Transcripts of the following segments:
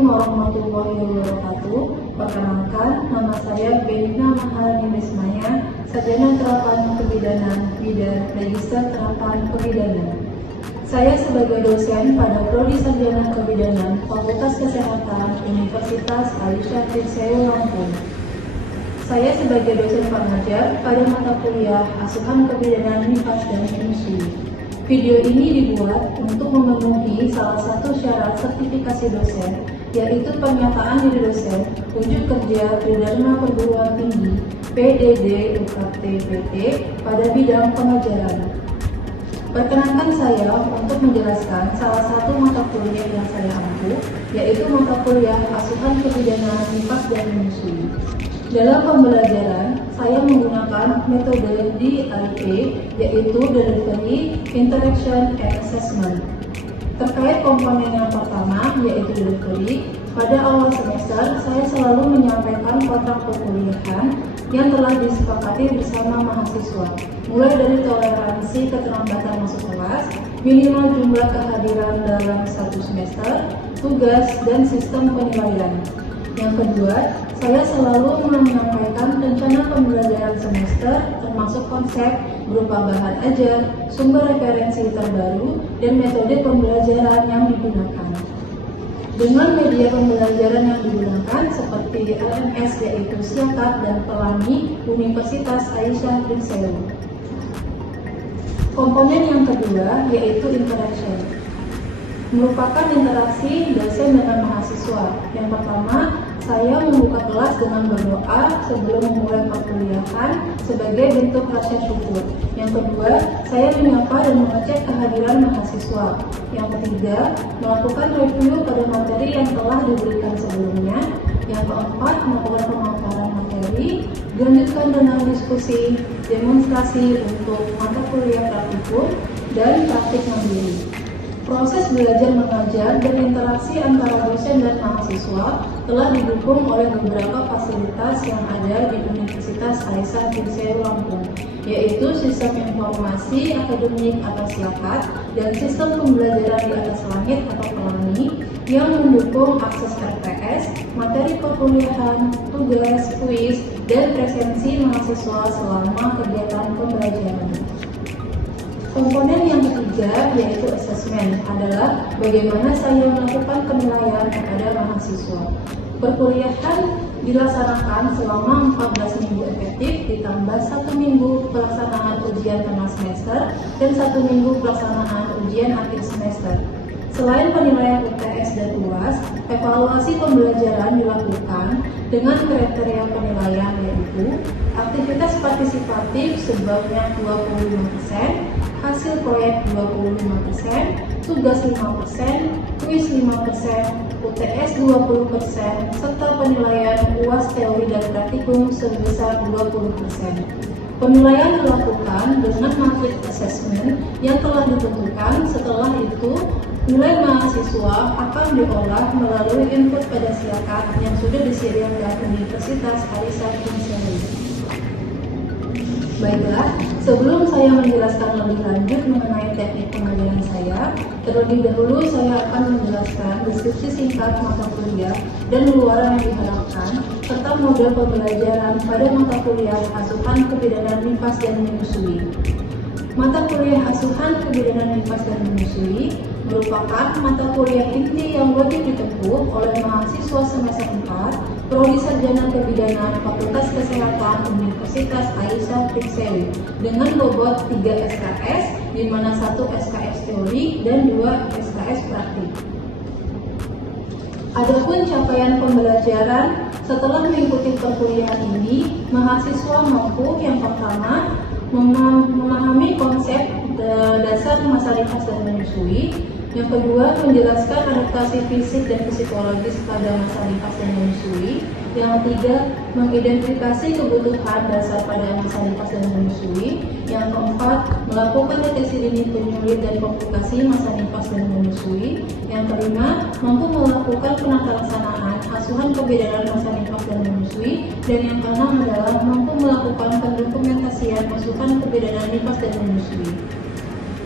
Assalamualaikum warahmatullahi wabarakatuh. Perkenalkan, nama saya Benigna Maharani Desmaya, Sarjana Terapan Kebidanan Bidang Register Terapan Kebidanan. Saya sebagai dosen pada Prodi Sarjana Kebidanan Fakultas Kesehatan Universitas Aisyah Tirsewu Lampung. Saya sebagai dosen pengajar pada mata kuliah Asuhan Kebidanan MIPAS dan Chemistry. Video ini dibuat untuk memenuhi salah satu syarat sertifikasi dosen, yaitu pernyataan diri dosen, unjuk kerja Tridharma Perguruan Tinggi, PDD UKT PT pada bidang pengajaran. Perkenankan saya untuk menjelaskan salah satu mata kuliah yang saya ampu, yaitu mata kuliah Asuhan Kebidanan MIPAS dan Chemistry. Dalam pembelajaran, saya menggunakan metode DIP, yaitu Delivery, Interaction, and Assessment. Terkait komponen yang pertama, yaitu Delivery, pada awal semester saya selalu menyampaikan kontrak perkuliahan yang telah disepakati bersama mahasiswa, mulai dari toleransi keterlambatan masuk kelas, minimal jumlah kehadiran dalam satu semester, tugas, dan sistem penilaian. Yang kedua, saya selalu menyampaikan rencana pembelajaran semester termasuk konsep berupa bahan ajar, sumber referensi terbaru, dan metode pembelajaran yang digunakan. Dengan media pembelajaran yang digunakan seperti LMS yaitu Siakat dan Pelangi Universitas Aisyah Tirsewu. Komponen yang kedua yaitu interaction, merupakan interaksi dosen dengan mahasiswa. Yang pertama, saya membuka kelas dengan berdoa sebelum memulai perkuliahan sebagai bentuk rasa syukur. Yang kedua, saya menyapa dan mengecek kehadiran mahasiswa. Yang ketiga, melakukan review pada materi yang telah diberikan sebelumnya. Yang keempat, melakukan pemaparan materi, dilanjutkan dengan diskusi, demonstrasi untuk mata kuliah praktikum, dan praktik mandiri. Proses belajar mengajar dan interaksi antara dosen dan mahasiswa telah didukung oleh beberapa fasilitas yang ada di Universitas Aisyah Tirsewu Lampung, yaitu sistem informasi akademik atau Siakat dan sistem pembelajaran di atas langit atau Pelangi yang mendukung akses RTS, materi perkuliahan, tugas, kuis, dan presensi mahasiswa selama kegiatan pembelajaran. Komponen yang ketiga yaitu assessment adalah bagaimana saya melakukan penilaian kepada mahasiswa. Perkuliahan dilaksanakan selama 14 minggu efektif ditambah 1 minggu pelaksanaan ujian tengah semester dan 1 minggu pelaksanaan ujian akhir semester. Selain penilaian UTS dan UAS, evaluasi pembelajaran dilakukan dengan kriteria penilaian yaitu aktivitas partisipatif sebanyak 25%, hasil proyek 25%, tugas 5%, kuis 5%, UTS 20%, serta penilaian UAS teori dan praktikum sebesar 20%. Penilaian dilakukan dengan matrik assessment yang telah ditentukan. Setelah itu, nilai mahasiswa akan diolah melalui input pada Siakat yang sudah disediakan Universitas Aisyah Tirsewu. Baiklah, sebelum saya menjelaskan lebih lanjut mengenai teknik pengajaran saya, terlebih dahulu saya akan menjelaskan deskripsi singkat mata kuliah dan luaran yang diharapkan, serta model pembelajaran pada mata kuliah Asuhan Kebidanan MIPAS dan Chemistry. Mata kuliah Asuhan Kebidanan MIPAS dan Chemistry merupakan mata kuliah inti yang wajib ditempuh oleh mahasiswa semester 4 Prodi Sarjana Kebidanan Fakultas Kesehatan Universitas Aisyah Tirsewu dengan bobot 3 SKS, di mana 1 SKS teori dan 2 SKS praktik. Adapun capaian pembelajaran setelah mengikuti perkuliahan ini, mahasiswa mampu yang pertama memahami konsep dasar masa lintas dan menyusui. Yang kedua, menjelaskan adaptasi fisik dan psikologis pada masa lintas dan menyusui. Yang ketiga, mengidentifikasi kebutuhan dasar pada masa lintas dan menyusui. Yang keempat, melakukan deteksi dini penyulit dan komplikasi masa lintas dan menyusui. Yang kelima, mampu melakukan penata-laksanaan asuhan kebidanan masa lintas dan menyusui. Dan yang keenam adalah mampu melakukan pendokumentasian asuhan kebidanan lintas dan menyusui.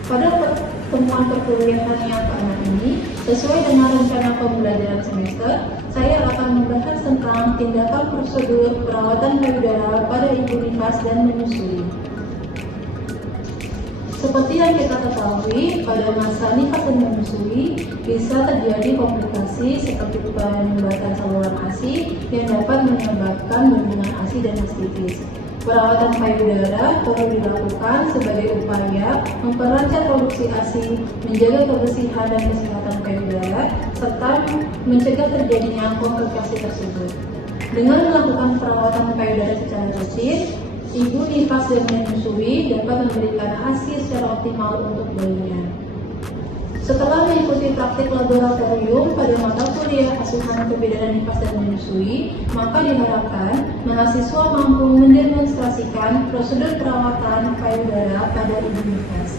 Pada pertemuan perkuliahan yang ke-6 ini, sesuai dengan rencana pembelajaran semester, saya akan membahas tentang tindakan prosedur perawatan payudara pada ibu nifas dan menyusui. Seperti yang kita ketahui, pada masa nifas dan menyusui bisa terjadi komplikasi seperti penyumbatan saluran ASI yang dapat menyebabkan bendungan ASI dan mastitis. Perawatan payudara perlu dilakukan sebagai upaya memperlancar produksi ASI, menjaga kebersihan dan kesehatan payudara, serta mencegah terjadinya komplikasi tersebut. Dengan melakukan perawatan payudara secara rutin, ibu nifas dan menyusui dapat memberikan hasil secara optimal untuk bayinya. Setelah mengikuti praktik laboratorium pada mata kuliah asuhan kebidanan nifas dan menyusui, maka diharapkan mahasiswa mampu mendemonstrasikan prosedur perawatan payudara pada ibu nifas.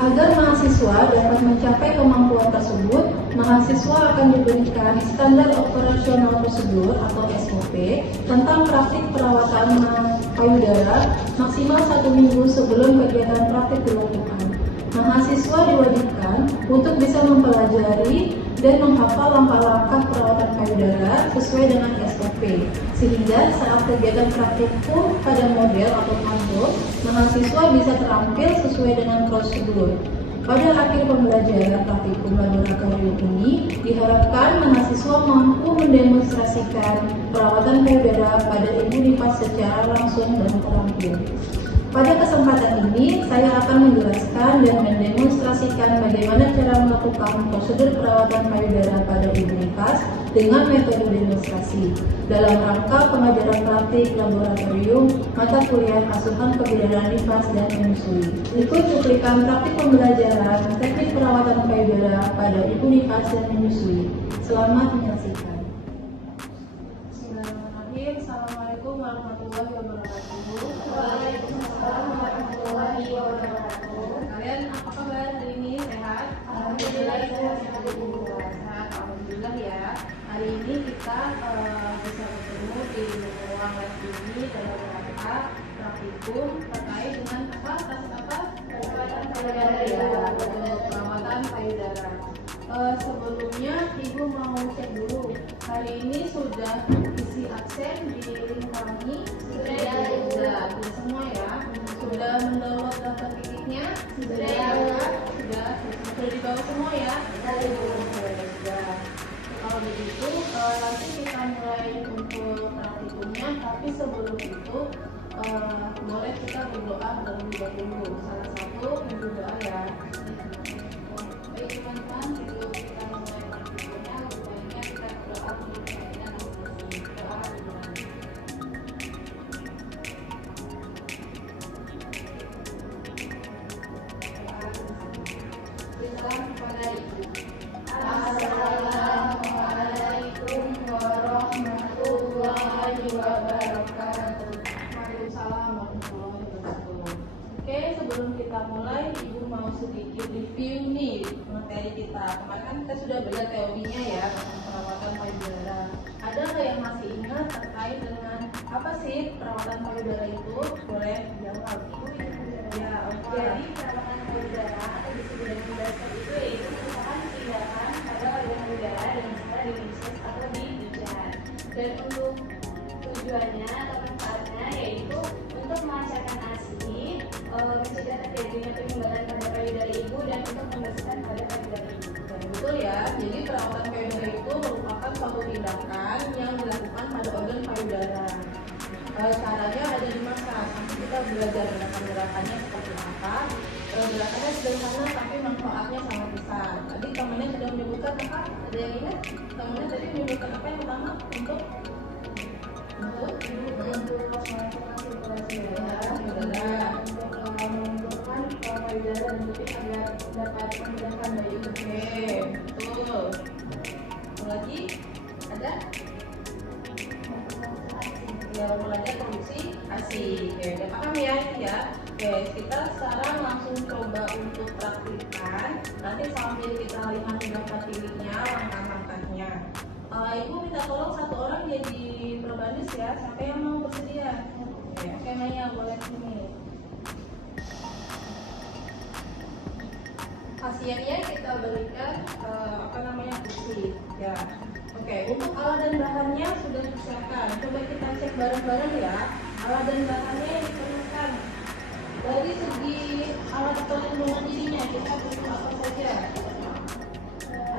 Agar mahasiswa dapat mencapai kemampuan tersebut, mahasiswa akan diberikan standar operasional prosedur atau SOP tentang praktik perawatan payudara maksimal 1 minggu sebelum kegiatan praktik dilakukan. Mahasiswa diwajibkan untuk bisa mempelajari dan menghafal langkah-langkah perawatan payudara sesuai dengan SOP, sehingga saat kegiatan praktikum pada model atau kampus, mahasiswa bisa terampil sesuai dengan prosedur. Pada akhir pembelajaran praktikum laboratorium ini, diharapkan mahasiswa mampu mendemonstrasikan perawatan payudara pada ibu nifas secara langsung dan terampil. Pada kesempatan ini, saya akan menjelaskan dan mendemonstrasikan bagaimana cara melakukan prosedur perawatan payudara pada ibu nifas dengan metode demonstrasi dalam rangka pengajaran praktik laboratorium mata kuliah asuhan kebidanan nifas dan menyusui. Berikut cuplikan praktik pembelajaran teknik perawatan payudara pada ibu nifas dan menyusui. Selamat menyaksikan. Bismillahirrahmanirrahim. Assalamualaikum warahmatullahi wabarakatuh. Waalaikumsalam warahmatullahi wabarakatuh. Kalian apa kabar hari ini? Sehat? Alhamdulillah sehat. Alhamdulillah ya. Hari ini kita bisa bertemu di ruang les ini dalam rangka praktikum terkait dengan perawatan payudara. Perawatan payudara. Sebelumnya ibu mau cek dulu. Hari ini sudah isi absen di link kami. Sudah semua ya. Sudah mendownload daftar titiknya. Sudah dibawa semua ya. Sudah. Kalau begitu nanti kita mulai untuk praktikumnya. Tapi sebelum itu boleh kita berdoa terlebih dahulu. Salah satu berdoa ya. Baik teman-teman, sebelum kita mulai praktikumnya, sebaiknya kita berdoa untuk kalian doa. Salam kepada ibu. Assalamualaikum warahmatullahi wabarakatuh. Waalaikumsalam warahmatullahi wabarakatuh. Oke, sebelum kita mulai, ibu mau sedikit review nih materi kita. Kemarin kan kita sudah belajar teorinya ya tentang perawatan payudara. Ada nggak yang masih ingat terkait dengan apa sih perawatan payudara itu? Boleh jawab. Ya, oke. Jadi perawatan payudara atau disebut dengan dasar itu yaitu merupakan tindakan pada organ payudara dengan cara diinsus atau dipijat. Dan untuk tujuannya atau manfaatnya yaitu untuk melancarkan ASI, mencegah terjadinya penyumbatan pada payudara ibu dan untuk membersihkan pada payudara ibu. Betul ya. Jadi perawatan payudara itu merupakan suatu tindakan yang dilakukan pada organ payudara. Caranya ada 5 saat. Nanti kita belajar gerakan-gerakannya seperti apa. Gerakannya sederhana tapi manfaatnya sangat besar. Tadi temannya sudah menyebutkan apa? Ada yang ingat? Temannya tadi menyebutkan apa yang pertama? Untuk melakukan sirkulasi darah, mengumpulkan payudara dan betis agar dapat memudahkan bayi. Oke, betul. Lagi ada? Ya, mulanya produksi ASI. Oke, udah paham ya ini ya. Oke, kita sekarang langsung coba untuk praktikkan. Nanti sambil kita lihat daftar titiknya, langkah-langkahnya. Ibu minta tolong satu orang jadi probanis ya. Siapa yang mau bersedia? Oke, Maya boleh sini. pasiennya kita berikan kursi ya. Oke, untuk alat dan bahannya sudah disiapkan. Coba kita cek bareng-bareng ya. Alat dan bahannya yang diperlukan. Dari segi alat pelindungan dirinya kita butuh apa saja?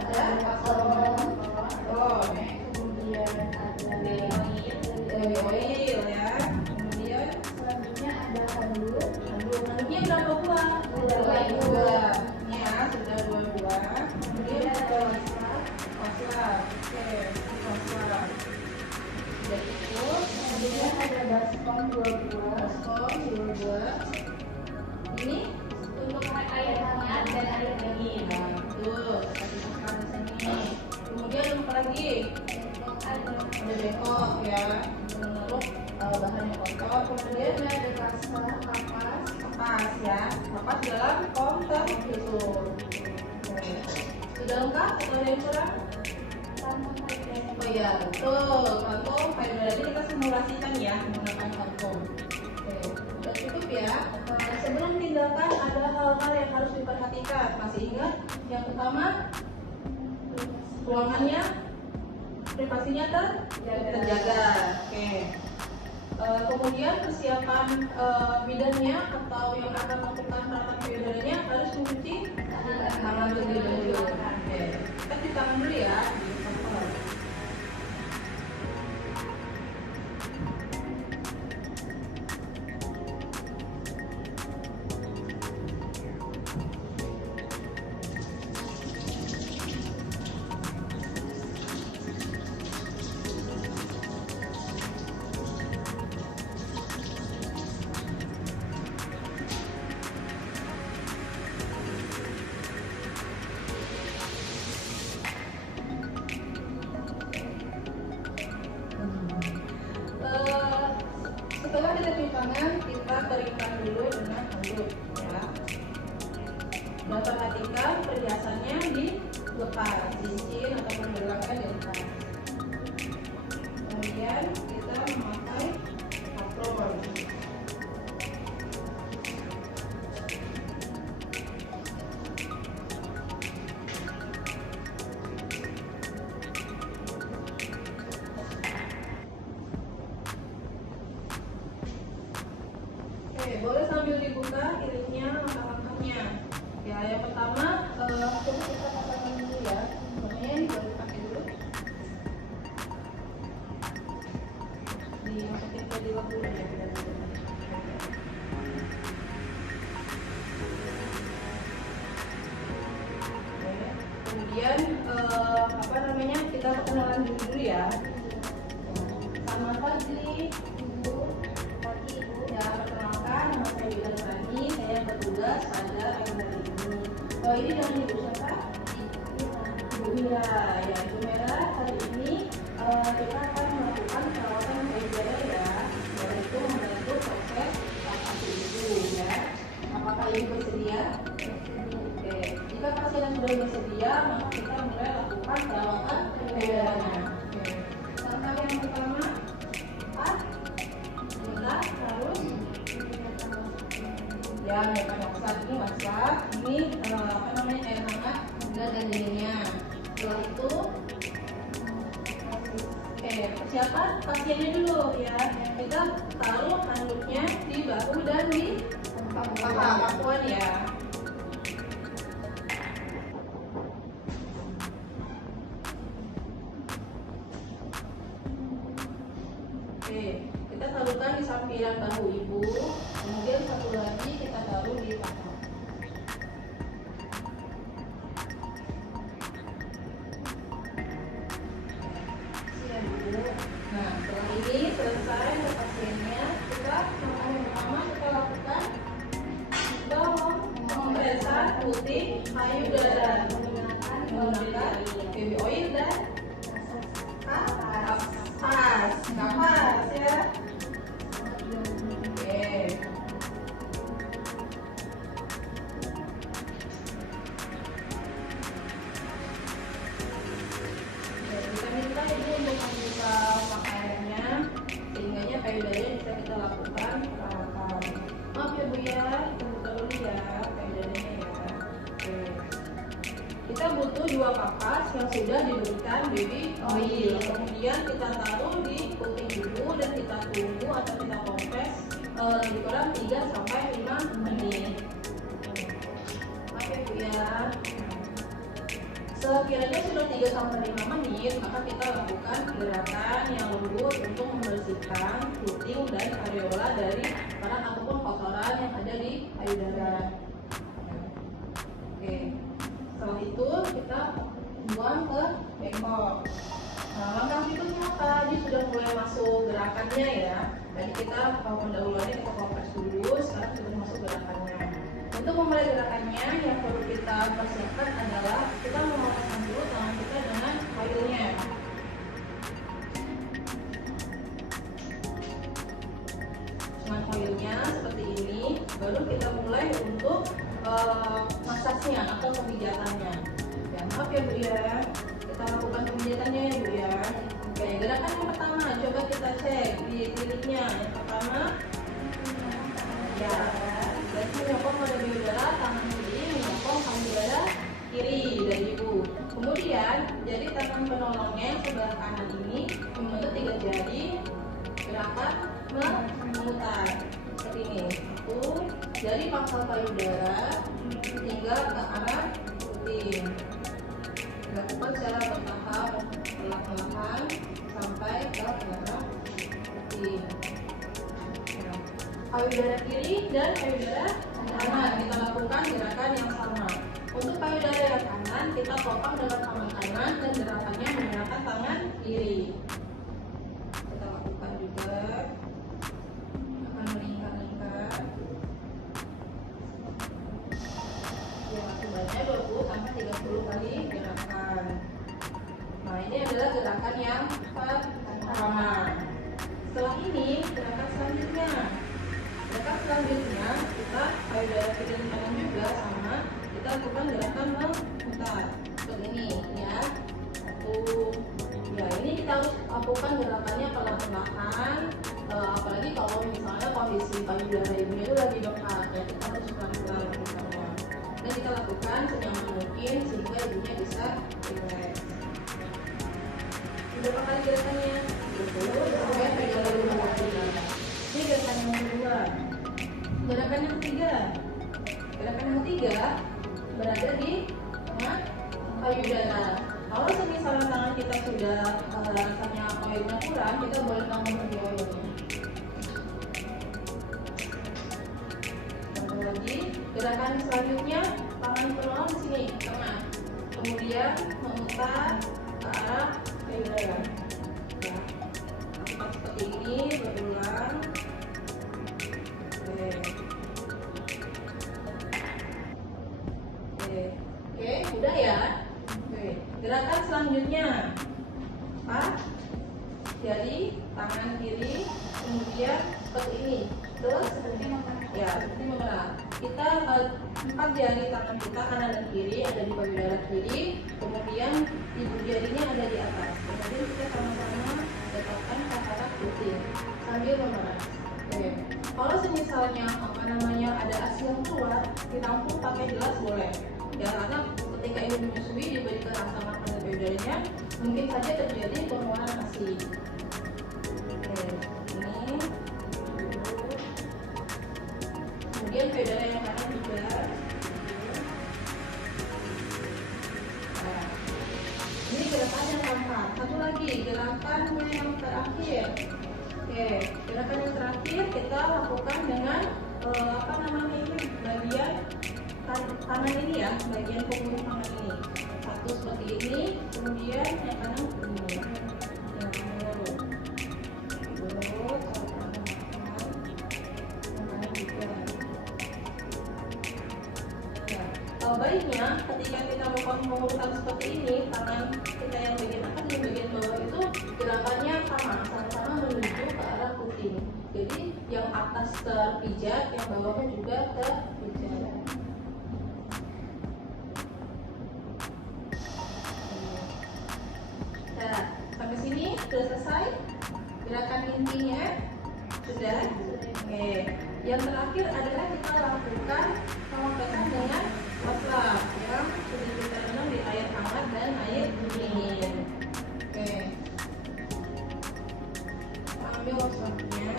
Ada kemudian ada oil ya. Kemudian selanjutnya ada handuk. Handuknya berapa buah? Dua. Ya, sudah dua. Kemudian ada waslar. Oke, waslar. Sudah itu. Kemudian ada baskom 2 buah. Ini untuk air hangat dan air dingin. Nah, betul. Kita masukkan di sini. Kemudian apa lagi? Ada bengkok ya, menurut bahan yang kotor. Kemudian ada kapas ya, kapas dalam konter itu. Sudah lengkap atau ada yang kurang? Oh iya, betul. Kantong payudara kita simulasikan ya menggunakan kantong. Oke, sudah cukup ya. Sebelum tindakan ada hal-hal yang harus diperhatikan. Masih ingat? Yang pertama, ruangannya privasinya terjaga. Oke. Kemudian persiapan bidannya atau yang akan melakukan perawatan payudaranya harus mencuci tangan terlebih dahulu. Oke. Kita cuci tangan dulu ya. Setelah kita cuci tangan, kita keringkan dulu dengan handuk ya. Dan perhatikan perhiasannya dilepas, cincin ataupun berlangganan dilepas. Kemudian kita memakai apron. Oke, boleh sambil dibuka iritnya, langkah-langkahnya. Ya, yang pertama, coba kita pasangin dulu ya. Sebenarnya ini boleh dipakai dulu. Dimasukin ke dilap dulu ya. Oke. Kemudian kita perkenalan dulu ya. Sama Fadli, Ibu. Ya, perkenalkan, nama saya Yudan Rani, saya bertugas pada payudara ini. Oh, ini dengan Ibu siapa? Ibu Mira. Ya, Ibu Mira, hari ini kita akan melakukan perawatan payudara ya. Yaitu membantu proses laktasi ibu ya. Apakah ibu bersedia? Oke. Jika pasien sudah bersedia, maka kita mulai lakukan perawatan payudaranya. Oke. Langkah yang pertama, harus ya mereka masak ini air hangat dan dinginnya. Setelah itu persiapan pasiennya dulu ya. Kita taruh handuknya di bahu dan di pakuan ya. Kita taruhkan di sampiran bahu ibu, kemudian satu lagi kita taruh di paha. Siap ibu. Nah, setelah ini selesai untuk pasiennya, kita pertama kita lakukan pemberesan putih payudara menggunakan baby oil dan kapas ya. Kita minta ibu untuk membuka pakaiannya sehingga payudaranya bisa kita lakukan perawatan. Maaf ya bu ya, kita buka dulu ya payudaranya ya. dua kapas yang sudah diberikan baby oil. Kemudian kita taruh di puting dulu dan kita tunggu atau kita kompres lebih kurang 3 sampai 5 menit. Oke Bu ya. Sekiranya sudah 3 sampai 5 menit, maka kita lakukan gerakan yang lembut untuk membersihkan puting dan areola dari kotoran ataupun kotoran yang ada di payudara. Oke. Setelah itu kita buang ke bengkok. Nah, langkah berikutnya apa? Ini sudah mulai masuk gerakannya ya. Tadi kita pendahuluannya kita kompres dulu, sekarang sudah masuk gerakannya. Untuk memulai gerakannya, yang perlu kita persiapkan adalah kita memasang dulu tangan kita dengan kailnya. Dengan kailnya seperti ini, baru kita mulai untuk masasnya atau pemijatannya. Ya, maaf ya Bu ya, kita lakukan pemijatannya ya Bu ya. Oke, gerakan yang pertama, coba kita cek di titiknya. Yang pertama, ya, berarti menyokong pada payudara, tangan kiri menyokong payudara kiri dari ibu. Kemudian, jadi tangan penolongnya yang sebelah kanan ini membentuk 3 jari, gerakan memutar seperti ini. Dari pangkal payudara hingga ke arah puting. Dilakukan secara bertahap, perlahan-lahan sampai ke arah puting. Payudara kiri dan payudara kanan kita lakukan gerakan yang sama. Untuk payudara yang kanan kita topang dengan tangan kanan dan gerakannya menggunakan tangan kiri. Kita lakukan juga, akan melingkar-lingkar. Ya, akibatnya 20 sampai 30 kali gerakan. Nah, ini adalah gerakan yang pertama. Setelah ini gerakan selanjutnya. Gerakan selanjutnya kita payudara kiri dan kanan juga sama, kita lakukan gerakan memutar seperti ini ya. Ya, ini kita harus lakukan gerakannya perlahan-lahan, apalagi kalau misalnya kondisi payudara ibunya itu lagi bengkak ya, kita harus pelan-pelan lakukannya. Dan kita lakukan senyaman mungkin sehingga ibunya bisa relax. Berapa kali gerakannya? 20 sampai payudara ibu kali. Ini gerakan yang kedua. Gerakan yang ketiga. Gerakan yang ketiga berada di tengah payudara. Kalau misalnya tangan kita sudah rasanya oilnya kurang, kita boleh tambah lagi oilnya. Tambah lagi. Gerakan selanjutnya, tangan penolong di sini, tengah. Kemudian memutar ke arah payudara. Ya. Seperti ini berulang. Oke, udah ya. Oke, gerakan selanjutnya apa? Jadi tangan kiri, kemudian seperti ini, terus ya seperti memerah. Kita 4 jari tangan kita kanan dan kiri ada di payudara kiri, kemudian ibu jarinya ada di atas. Kemudian kita sama-sama letakkan ke arah puting sambil memerah. Oke. Kalau misalnya ada ASI yang keluar, ditampung pakai gelas boleh. Ya, karena ketika ibu menyusui diberikan rasa makan pada payudaranya, mungkin saja terjadi pengeluaran ASI. Oke, ini. Kemudian payudara yang kanan juga. Nah, ini gerakan yang keempat. Satu lagi, gerakan yang terakhir. Oke, gerakan yang terakhir kita lakukan dengan bagian tangan ini ya, bagian punggung tangan ini. Satu seperti ini, kemudian yang kanan ini. Baiknya ketika kita melakukan pengurutan seperti ini, tangan kita yang bagian atas dan bagian bawah itu gerakannya sama-sama menuju ke arah puting. Jadi yang atas terpijat, yang bawahnya juga terpijat. Nah, sampai sini sudah selesai gerakan intinya, sudah. Oke, yang terakhir adalah kita lakukan pengopesan dengan masalah yang sudah kita renung di ayat hangat dan air dingin. Oke, kita ambil wastafnya.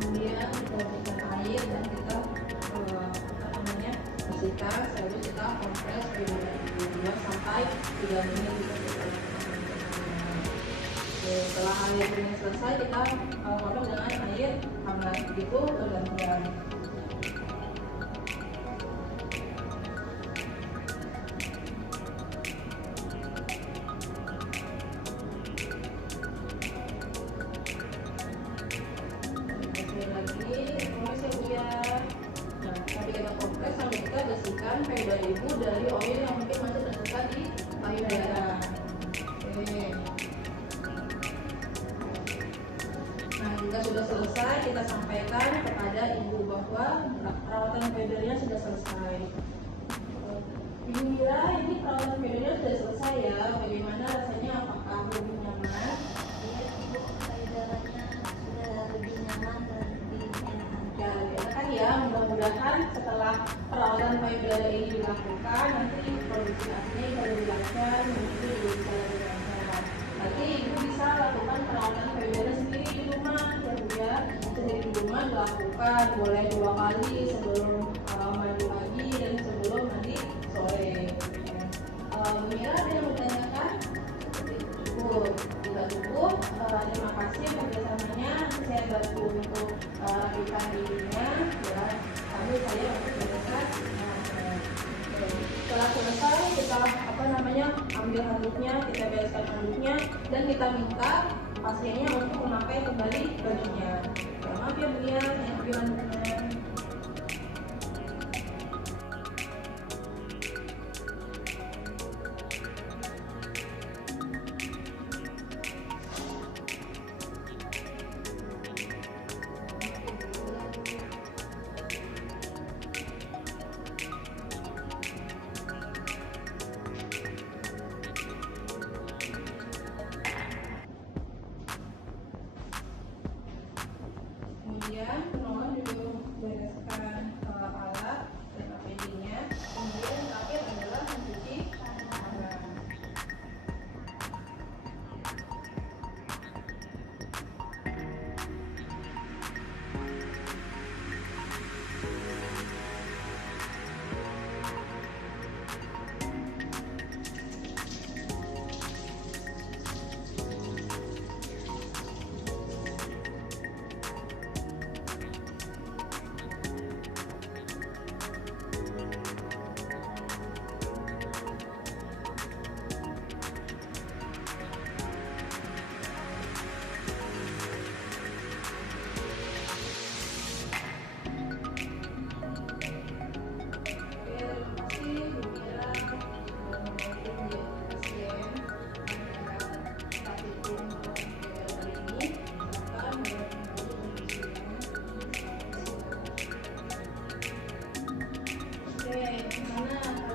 Kemudian kita berikan air dan kita bersihkan, lalu kita kompres dulu 2 sampai 3 menit. Setelah air ini selesai, kita potong dengan air hangat, begitu bergantian. Bersihkan payudara ibu dari oil yang mungkin masih tersisa di payudara. Oke. Nah, jika sudah selesai, kita sampaikan kepada ibu bahwa perawatan payudaranya sudah selesai. Ibu Mira, ini perawatan payudaranya sudah selesai ya. Bagaimana rasanya? Apakah lebih nyaman? Iya, ibu, payudaranya sudah lebih nyaman dan lebih enak. Kan ya, mudah-mudahan setelah perawatan payudara ini dilakukan, nanti produksi ASI kalau dilakukan itu juga bisa lebih lancar. Nanti ibu bisa lakukan perawatan payudara sendiri di rumah, ya, sendiri di rumah dilakukan boleh 2 kali sebelum mandi pagi dan sebelum mandi sore. Mira ada yang mau ditanyakan? Cukup, tidak cukup. Terima kasih kerjasamanya. Saya bantu untuk rapikan dirinya, ya. Lalu saya untuk bereskan. Setelah selesai, kita ambil handuknya, kita bereskan handuknya, dan kita minta pasiennya untuk memakai kembali bajunya. Ya, maaf ya Bu ya, saya ambil handuknya. Kemudian penolong juga bereskan alat dan APD-nya. Kemudian terakhir adalah mencuci tangan.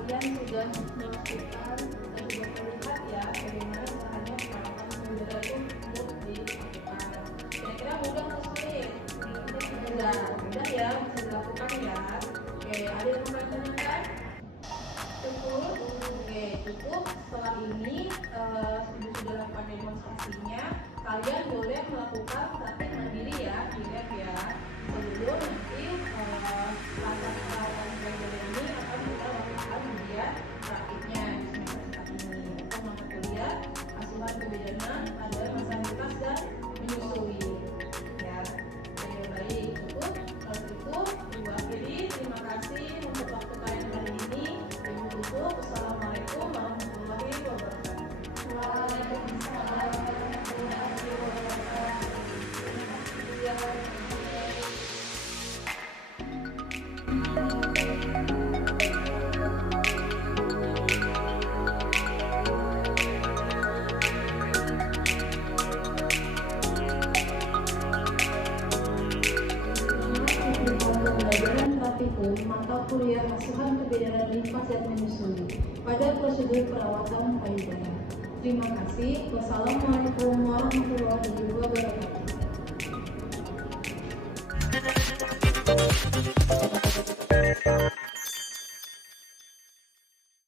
Kalian sudah melakukan dan sudah melihat ya bagaimana caranya perawatan payudara itu untuk dilakukan. Kira-kira mudah atau sulit? Mudah ya, bisa dilakukan ya. Oke, ada yang mau ditanyakan? Cukup? Oke, cukup. Setelah ini ibu sudah lakukan demonstrasinya, kalian boleh melakukan praktik mandiri ya, di lab ya. Sebelum nanti perawatan payudara ini akan kita lakukan dia praktiknya di semester ini. Untuk mata kuliah asuhan kebidanan pada masalitas dan menyusui. Ya, baik cukup. Kalau cukup, ibu akhiri. Terima kasih untuk waktu kalian hari ini. Ibu tutup. Assalamualaikum warahmatullahi wabarakatuh. Waalaikumsalam warahmatullahi wabarakatuh. Mata kuliah asuhan kebidanan nifas dan menyusui pada prosedur perawatan payudara. Terima kasih. Wassalamualaikum warahmatullahi wabarakatuh. Terima kasih.